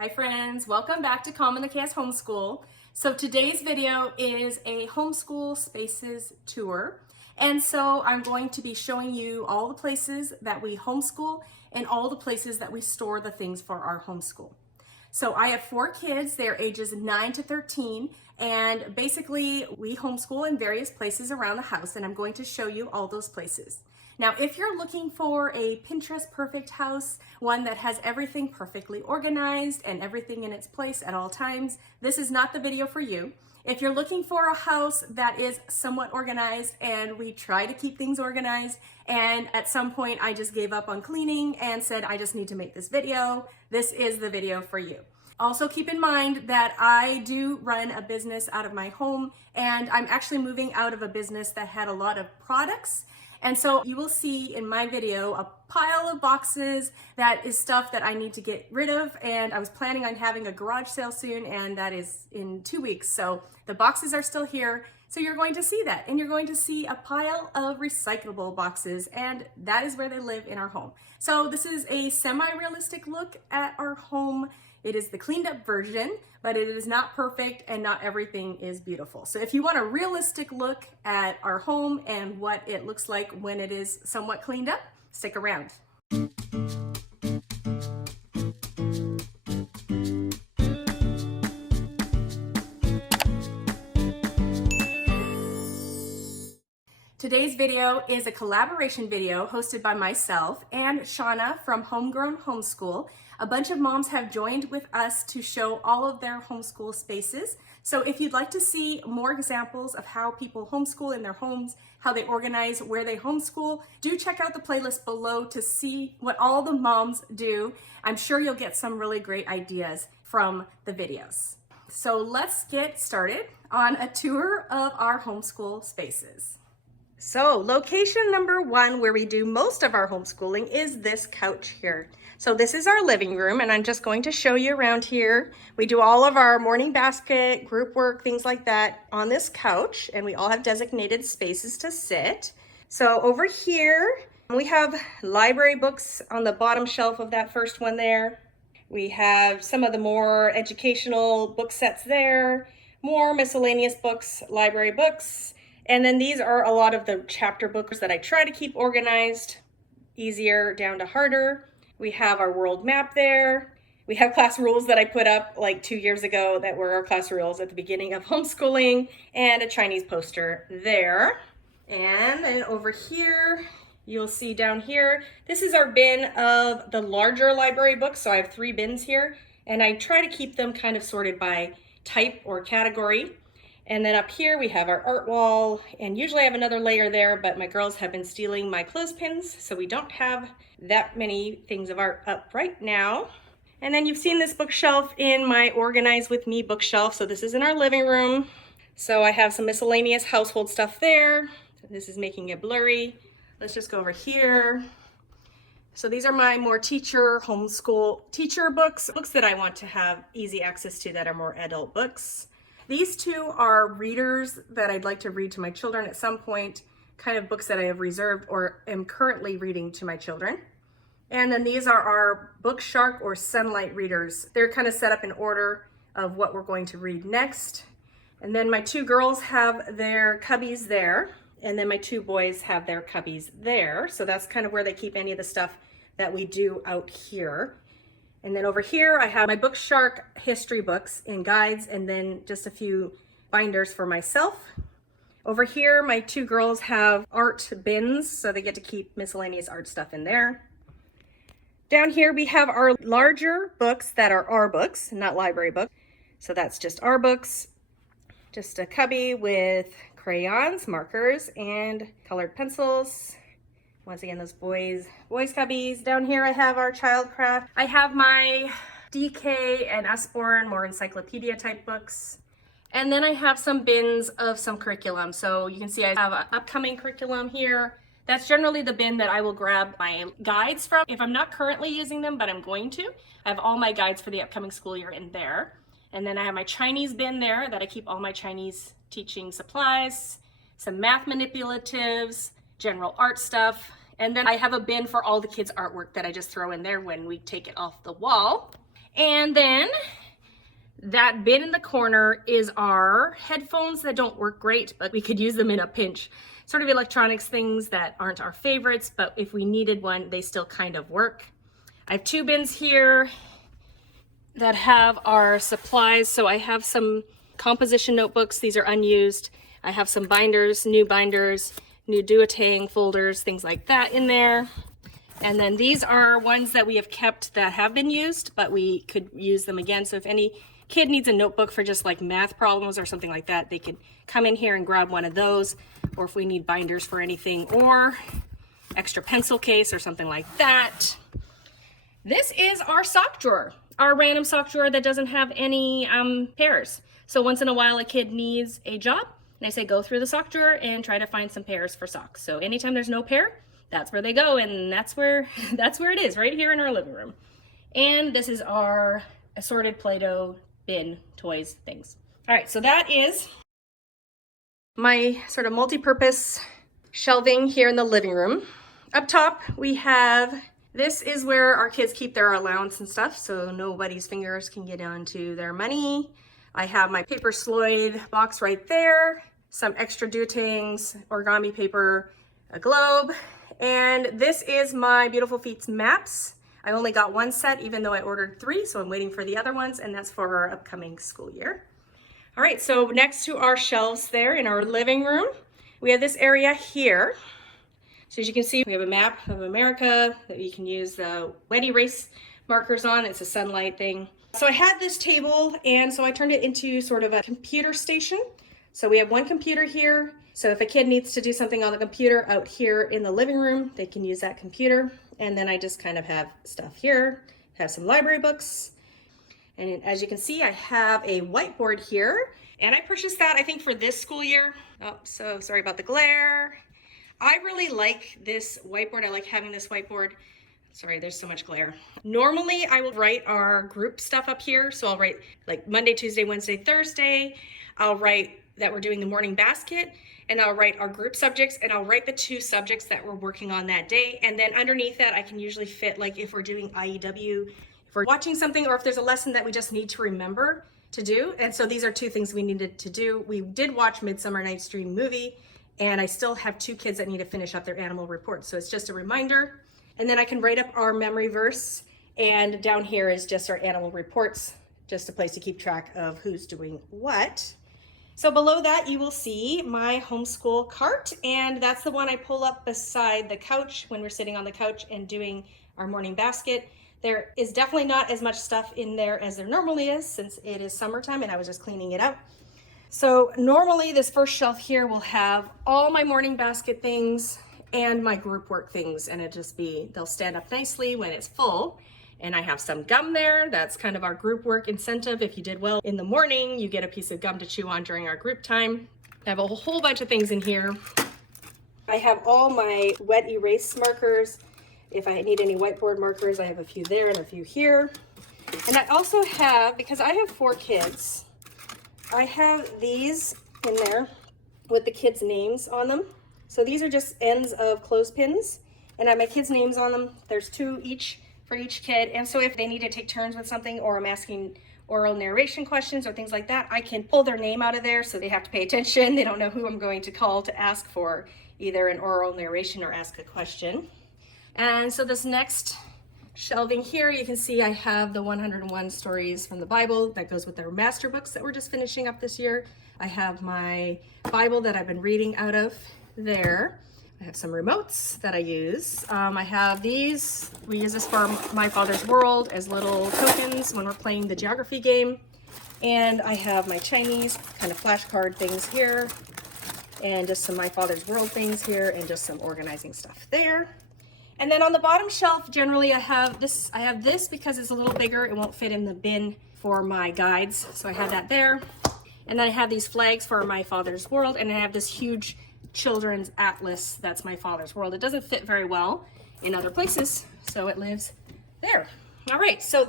Hi friends, welcome back to Common the Chaos Homeschool. So today's video is a homeschool spaces tour. And so I'm going to be showing you all the places that we homeschool and all the places that we store the things for our homeschool. So I have 4 kids, they're ages 9 to 13, and basically we homeschool in various places around the house, and I'm going to show you all those places. Now, if you're looking for a Pinterest perfect house, one that has everything perfectly organized and everything in its place at all times, this is not the video for you. If you're looking for a house that is somewhat organized, and we try to keep things organized, and at some point I just gave up on cleaning and said I just need to make this video, this is the video for you. Also keep in mind that I do run a business out of my home, and I'm actually moving out of a business that had a lot of products. And so you will see in my video a pile of boxes that is stuff that I need to get rid of, and I was planning on having a garage sale soon, and that is in 2 weeks. So the boxes are still here, so you're going to see that, and you're going to see a pile of recyclable boxes, and that is where they live in our home. So this is a semi-realistic look at our home. It is the cleaned up version, but it is not perfect and not everything is beautiful. So if you want a realistic look at our home and what it looks like when it is somewhat cleaned up, stick around. Today's video is a collaboration video hosted by myself and Shauna from Homegrown Homeschool. A bunch of moms have joined with us to show all of their homeschool spaces. So if you'd like to see more examples of how people homeschool in their homes, how they organize, where they homeschool, do check out the playlist below to see what all the moms do. I'm sure you'll get some really great ideas from the videos. So let's get started on a tour of our homeschool spaces. So location number 1 where we do most of our homeschooling is this couch here. So this is our living room, and I'm just going to show you around here. We do all of our morning basket, group work, things like that on this couch, and we all have designated spaces to sit. So over here, we have library books on the bottom shelf of that first one there. We have some of the more educational book sets there, more miscellaneous books, library books. And then these are a lot of the chapter books that I try to keep organized, easier down to harder. We have our world map there. We have class rules that I put up like 2 years ago that were our class rules at the beginning of homeschooling, and a Chinese poster there. And then over here, you'll see down here, this is our bin of the larger library books. So I have 3 bins here, and I try to keep them kind of sorted by type or category. And then up here we have our art wall, and usually I have another layer there, but my girls have been stealing my clothespins, so we don't have that many things of art up right now. And then you've seen this bookshelf in my Organize With Me bookshelf, so this is in our living room. So I have some miscellaneous household stuff there. This is making it blurry. Let's just go over here. So these are my more homeschool teacher books that I want to have easy access to that are more adult books. These 2 are readers that I'd like to read to my children at some point, kind of books that I have reserved or am currently reading to my children. And then these are our Book Shark or Sunlight readers. They're kind of set up in order of what we're going to read next. And then my 2 girls have their cubbies there, and then my 2 boys have their cubbies there. So that's kind of where they keep any of the stuff that we do out here. And then over here, I have my Book Shark history books and guides, and then just a few binders for myself. Over here, my 2 girls have art bins, so they get to keep miscellaneous art stuff in there. Down here, we have our larger books that are our books, not library books. So that's just our books. Just a cubby with crayons, markers, and colored pencils. Once again, those boys cubbies. Down here I have our childcraft. I have my DK and Usborne, more encyclopedia type books. And then I have some bins of some curriculum. So you can see I have an upcoming curriculum here. That's generally the bin that I will grab my guides from if I'm not currently using them, but I'm going to. I have all my guides for the upcoming school year in there. And then I have my Chinese bin there that I keep all my Chinese teaching supplies, some math manipulatives, general art stuff, and then I have a bin for all the kids' artwork that I just throw in there when we take it off the wall. And then that bin in the corner is our headphones that don't work great, but we could use them in a pinch. Sort of electronics things that aren't our favorites, but if we needed one, they still kind of work. I have 2 bins here that have our supplies. So I have some composition notebooks. These are unused. I have some binders, new duotang folders, things like that in there. And then these are ones that we have kept that have been used, but we could use them again. So if any kid needs a notebook for just like math problems or something like that, they could come in here and grab one of those. Or if we need binders for anything, or extra pencil case or something like that. This is our sock drawer, our random sock drawer that doesn't have any pairs. So once in a while a kid needs a job, and I say go through the sock drawer and try to find some pairs for socks. So anytime there's no pair, that's where they go, and that's where it is, right here in our living room. And this is our assorted Play-Doh bin toys things. All right, so that is my sort of multi-purpose shelving here in the living room. Up top we have, this is where our kids keep their allowance and stuff, so nobody's fingers can get onto their money. I have my paper Sloyd box right there, some extra duotangs, origami paper, a globe, and this is my Beautiful Feet's maps. I only got 1 set even though I ordered 3, so I'm waiting for the other ones, and that's for our upcoming school year. All right, so next to our shelves there in our living room, we have this area here. So as you can see, we have a map of America that you can use the wet erase markers on. It's a sunlight thing. So I had this table, and so I turned it into sort of a computer station. So we have 1 computer here. So if a kid needs to do something on the computer out here in the living room, they can use that computer. And then I just kind of have stuff here, have some library books. And as you can see, I have a whiteboard here, and I purchased that, I think, for this school year. Oh, so sorry about the glare. I really like this whiteboard. I like having this whiteboard. Sorry, there's so much glare. Normally, I will write our group stuff up here. So I'll write like Monday, Tuesday, Wednesday, Thursday. I'll write that we're doing the morning basket, and I'll write our group subjects, and I'll write the 2 subjects that we're working on that day. And then underneath that, I can usually fit, like if we're doing IEW, if we're watching something, or if there's a lesson that we just need to remember to do. And so these are 2 things we needed to do. We did watch Midsummer Night's Dream movie, and I still have 2 kids that need to finish up their animal reports. So it's just a reminder. And then I can write up our memory verse, and down here is just our animal reports, just a place to keep track of who's doing what. So below that, you will see my homeschool cart, and that's the one I pull up beside the couch when we're sitting on the couch and doing our morning basket. There is definitely not as much stuff in there as there normally is, since it is summertime and I was just cleaning it out. So normally this first shelf here will have all my morning basket things and my group work things, and they'll stand up nicely when it's full. And I have some gum there. That's kind of our group work incentive. If you did well in the morning, you get a piece of gum to chew on during our group time. I have a whole bunch of things in here. I have all my wet erase markers. If I need any whiteboard markers, I have a few there and a few here. And I also have, because I have 4 kids, I have these in there with the kids' names on them. So these are just ends of clothespins, and I have my kids' names on them. There's 2 each for each kid. And so if they need to take turns with something, or I'm asking oral narration questions or things like that, I can pull their name out of there so they have to pay attention. They don't know who I'm going to call to ask for either an oral narration or ask a question. And so this next shelving here, you can see I have the 101 stories from the Bible that goes with our master books that we're just finishing up this year. I have my Bible that I've been reading out of there. I have some remotes that I use. I have these. We use this for My Father's World as little tokens when we're playing the geography game. And I have my Chinese kind of flashcard things here, and just some My Father's World things here, and just some organizing stuff there. And then on the bottom shelf, generally I have this because it's a little bigger. It won't fit in the bin for my guides, so I have that there. And then I have these flags for My Father's World, and I have this huge children's atlas that's My Father's World. It doesn't fit very well in other places, so it lives there. All right, so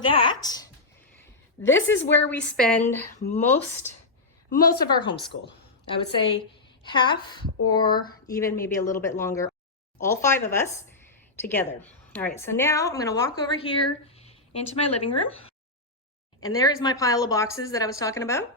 this is where we spend most of our homeschool. I would say half, or even maybe a little bit longer, all 5 of us together. All right, so now I'm going to walk over here into my living room. And there is my pile of boxes that I was talking about.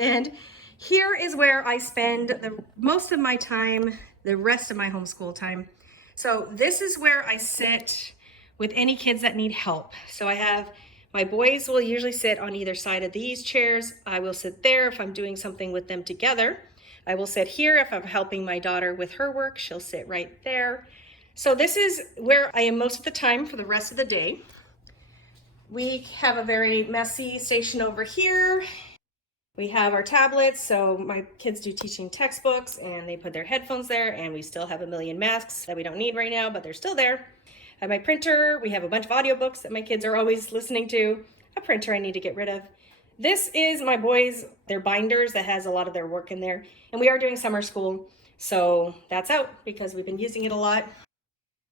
And here is where I spend the most of my time, the rest of my homeschool time. So this is where I sit with any kids that need help. So I have, my boys will usually sit on either side of these chairs. I will sit there if I'm doing something with them together. I will sit here if I'm helping my daughter with her work. She'll sit right there. So this is where I am most of the time for the rest of the day. We have a very messy station over here. We have our tablets, so my kids do teaching textbooks and they put their headphones there, and we still have a million masks that we don't need right now, but they're still there. I have my printer. We have a bunch of audiobooks that my kids are always listening to. A printer I need to get rid of. This is my boys, their binders that has a lot of their work in there. And we are doing summer school, so that's out because we've been using it a lot.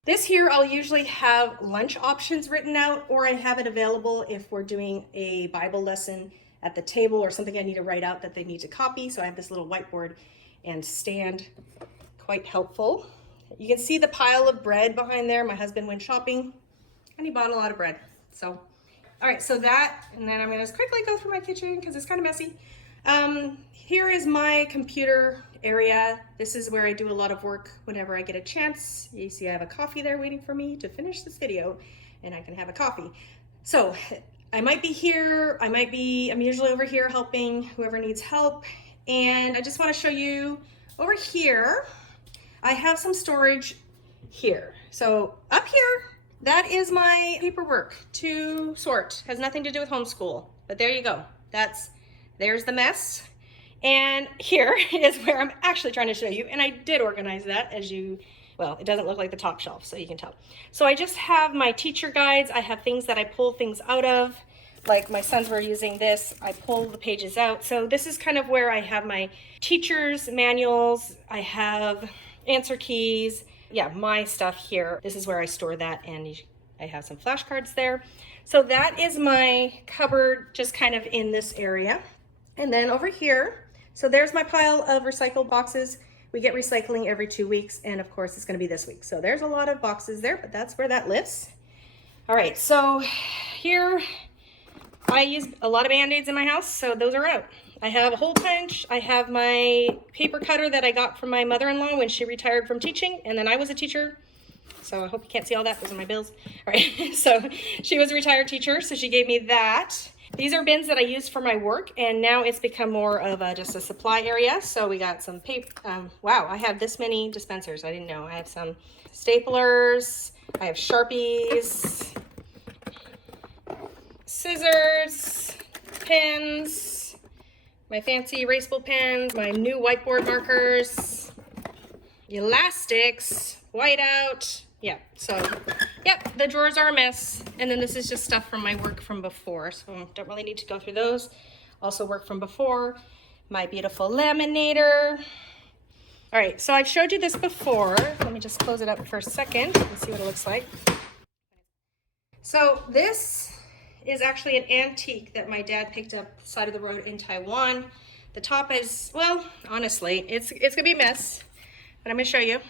This here, I'll usually have lunch options written out, or I have it available if we're doing a Bible lesson at the table or something I need to write out that they need to copy. So I have this little whiteboard and stand, quite helpful. You can see the pile of bread behind there. My husband went shopping and he bought a lot of bread. So, all right, so that, and then I'm gonna just quickly go through my kitchen because it's kind of messy. Here is my computer area. This is where I do a lot of work whenever I get a chance. You see I have a coffee there waiting for me to finish this video and I can have a coffee. So I might be here, I'm usually over here helping whoever needs help. And I just want to show you over here, I have some storage here. So up here, that is my paperwork to sort. Has nothing to do with homeschool, but there you go. There's the mess. And here is where I'm actually trying to show you. And I did organize that well, it doesn't look like the top shelf, so you can tell. So I just have my teacher guides. I have things that I pull things out of. Like my sons were using this, I pull the pages out. So this is kind of where I have my teacher's manuals. I have answer keys. Yeah, my stuff here. This is where I store that, and I have some flashcards there. So that is my cupboard, just kind of in this area. And then over here, so there's my pile of recycled boxes. We get recycling every 2 weeks, and of course it's gonna be this week. So there's a lot of boxes there, but that's where that lives. All right, so here I use a lot of Band-Aids in my house, so those are out. I have a hole punch. I have my paper cutter that I got from my mother-in-law when she retired from teaching, and then I was a teacher. So I hope you can't see all that, those are my bills. All right, so she was a retired teacher, so she gave me that. These are bins that I use for my work, and now it's become more of just a supply area. So we got some paper. Wow, I have this many dispensers. I didn't know. I have some staplers. I have Sharpies, scissors, pens, my fancy erasable pens, my new whiteboard markers, elastics, whiteout. Yeah, so, yep, the drawers are a mess. And then this is just stuff from my work from before, so don't really need to go through those. Also work from before, my beautiful laminator. All right, so I've showed you this before. Let me just close it up for a second and see what it looks like. So this is actually an antique that my dad picked up the side of the road in Taiwan. The top is, well, honestly, it's gonna be a mess, but I'm gonna show you.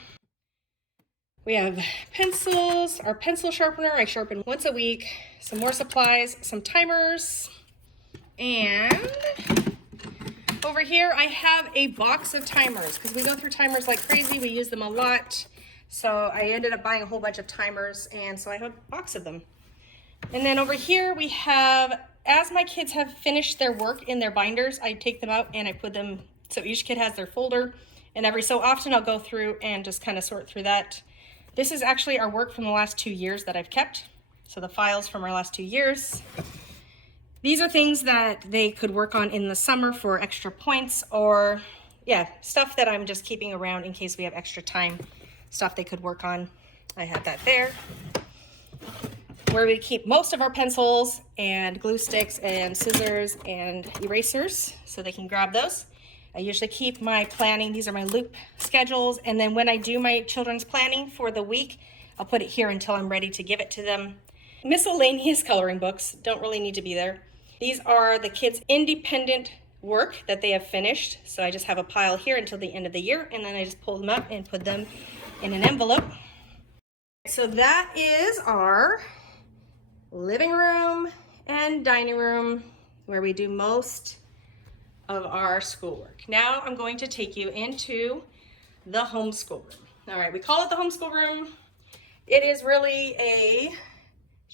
We have pencils, our pencil sharpener, I sharpen once a week, some more supplies, some timers, and over here I have a box of timers because we go through timers like crazy, we use them a lot. So I ended up buying a whole bunch of timers, and so I have a box of them. And then over here we have, as my kids have finished their work in their binders, I take them out and I put them, so each kid has their folder, and every so often I'll go through and just kind of sort through that. This is actually our work from the last 2 years that I've kept. So the files from our last 2 years. These are things that they could work on in the summer for extra points, or yeah, stuff that I'm just keeping around in case we have extra time, stuff they could work on. I have that there. Where we keep most of our pencils and glue sticks and scissors and erasers, so they can grab those. I usually keep my planning, these are my loop schedules, and then when I do my children's planning for the week, I'll put it here until I'm ready to give it to them. Miscellaneous coloring books don't really need to be there. These are the kids' independent work that they have finished, so I just have a pile here until the end of the year, and then I just pull them up and put them in an envelope. So that is our living room and dining room where we do most of our schoolwork. Now I'm going to take you into the homeschool room. All right, we call it the homeschool room. It is really as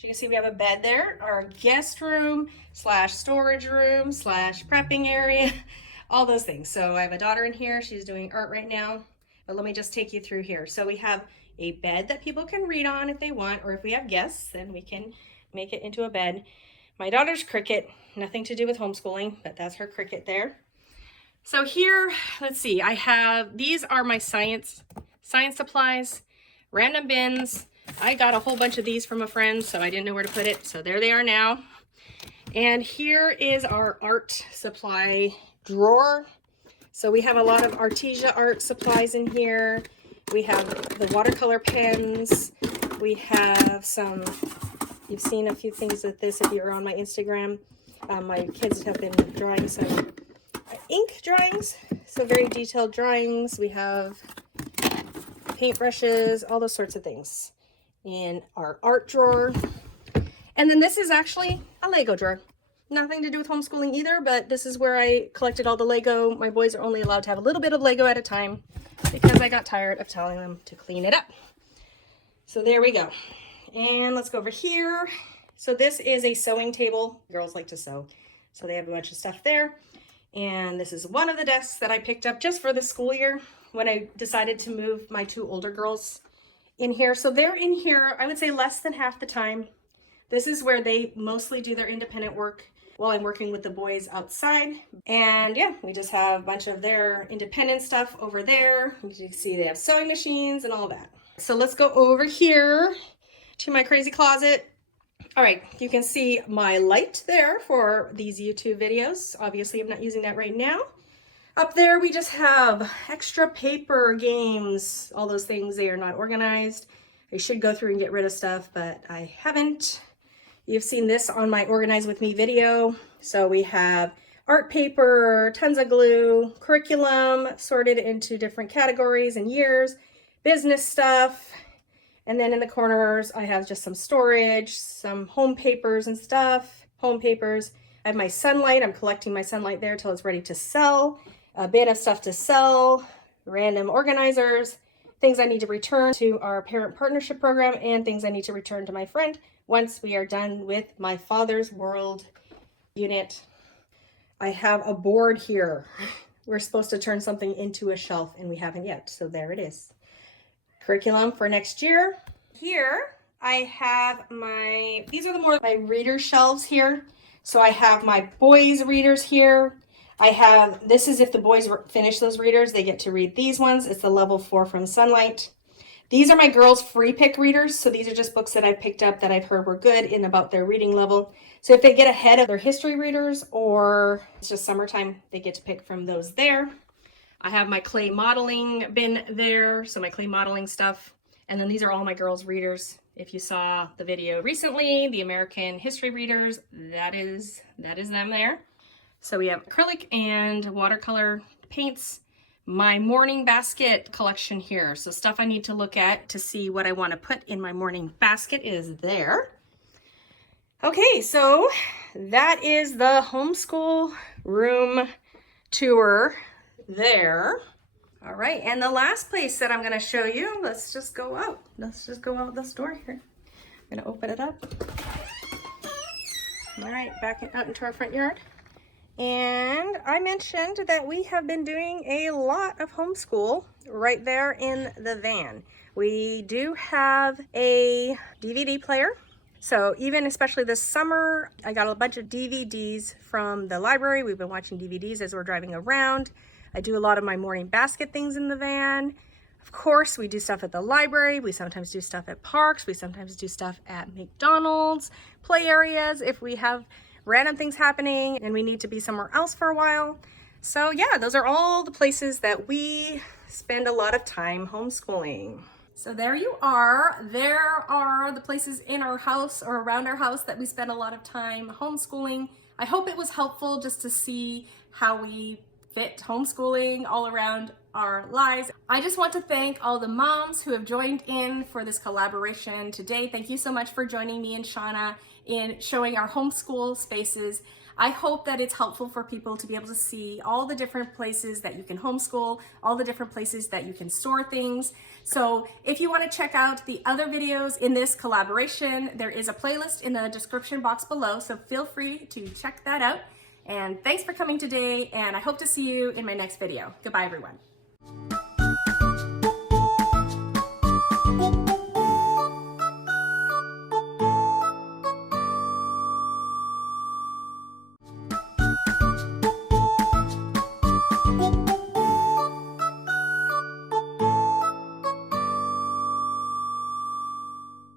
you can see, we have a bed there, our guest room / storage / prepping area, all those things. So I have a daughter in here. She's doing art right now, but let me just take you through here. So we have a bed that people can read on if they want, or if we have guests, then we can make it into a bed. My daughter's Cricut, nothing to do with homeschooling, but that's her Cricut there. So here, let's see, these are my science supplies, random bins. I got a whole bunch of these from a friend, so I didn't know where to put it. So there they are now. And here is our art supply drawer. So we have a lot of Artesia art supplies in here. We have the watercolor pens. We have some, you've seen a few things with this if you're on my Instagram. My kids have been drawing some ink drawings, so very detailed drawings. We have paintbrushes, all those sorts of things in our art drawer. And then this is actually a Lego drawer. Nothing to do with homeschooling either, but this is where I collected all the Lego. My boys are only allowed to have a little bit of Lego at a time because I got tired of telling them to clean it up. So there we go. And let's go over here. So this is a sewing table. Girls like to sew, so they have a bunch of stuff there. And this is one of the desks that I picked up just for the school year when I decided to move my 2 older girls in here. So they're in here, I would say less than half the time. This is where they mostly do their independent work while I'm working with the boys outside. And yeah, we just have a bunch of their independent stuff over there. As you can see, they have sewing machines and all that. So let's go over here to my crazy closet. All right, you can see my light there for these YouTube videos. Obviously, I'm not using that right now. Up there, we just have extra paper, games, all those things. They are not organized. I should go through and get rid of stuff, but I haven't. You've seen this on my Organize With Me video. So we have art paper, tons of glue, curriculum sorted into different categories and years, business stuff. And then in the corners, I have just some storage, some home papers and stuff, home papers. I have my sunlight. I'm collecting my sunlight there till it's ready to sell. A bin of stuff to sell, random organizers, things I need to return to our parent partnership program, and things I need to return to my friend once we are done with my Father's World unit. I have a board here. We're supposed to turn something into a shelf, and we haven't yet, so there it is. Curriculum for next year. Here I have these are more my reader shelves here. So I have my boys' readers here. This is if the boys finish those readers, they get to read these ones. It's the level 4 from Sunlight. These are my girls' free pick readers. So these are just books that I picked up that I've heard were good in about their reading level. So if they get ahead of their history readers or it's just summertime, they get to pick from those there. I have my clay modeling bin there. So my clay modeling stuff. And then these are all my girls' readers. If you saw the video recently, the American history readers, that is them there. So we have acrylic and watercolor paints. My morning basket collection here. So stuff I need to look at to see what I want to put in my morning basket is there. Okay, so that is the homeschool room tour there. All right, and the last place that I'm going to show you, let's just go out. Let's just go out this door here. I'm going to open it up. All right, back out into our front yard. And I mentioned that we have been doing a lot of homeschool right there in the van. We do have a DVD player. So even especially this summer, I got a bunch of DVDs from the library. We've been watching DVDs as we're driving around. I do a lot of my morning basket things in the van. Of course, we do stuff at the library. We sometimes do stuff at parks. We sometimes do stuff at McDonald's, play areas if we have random things happening and we need to be somewhere else for a while. So yeah, those are all the places that we spend a lot of time homeschooling. So there you are. There are the places in our house or around our house that we spend a lot of time homeschooling. I hope it was helpful just to see how we fit homeschooling all around our lives. I just want to thank all the moms who have joined in for this collaboration today. Thank you so much for joining me and Shauna in showing our homeschool spaces. I hope that it's helpful for people to be able to see all the different places that you can homeschool, all the different places that you can store things. So if you want to check out the other videos in this collaboration, there is a playlist in the description box below, so feel free to check that out. And thanks for coming today, and I hope to see you in my next video. Goodbye, everyone.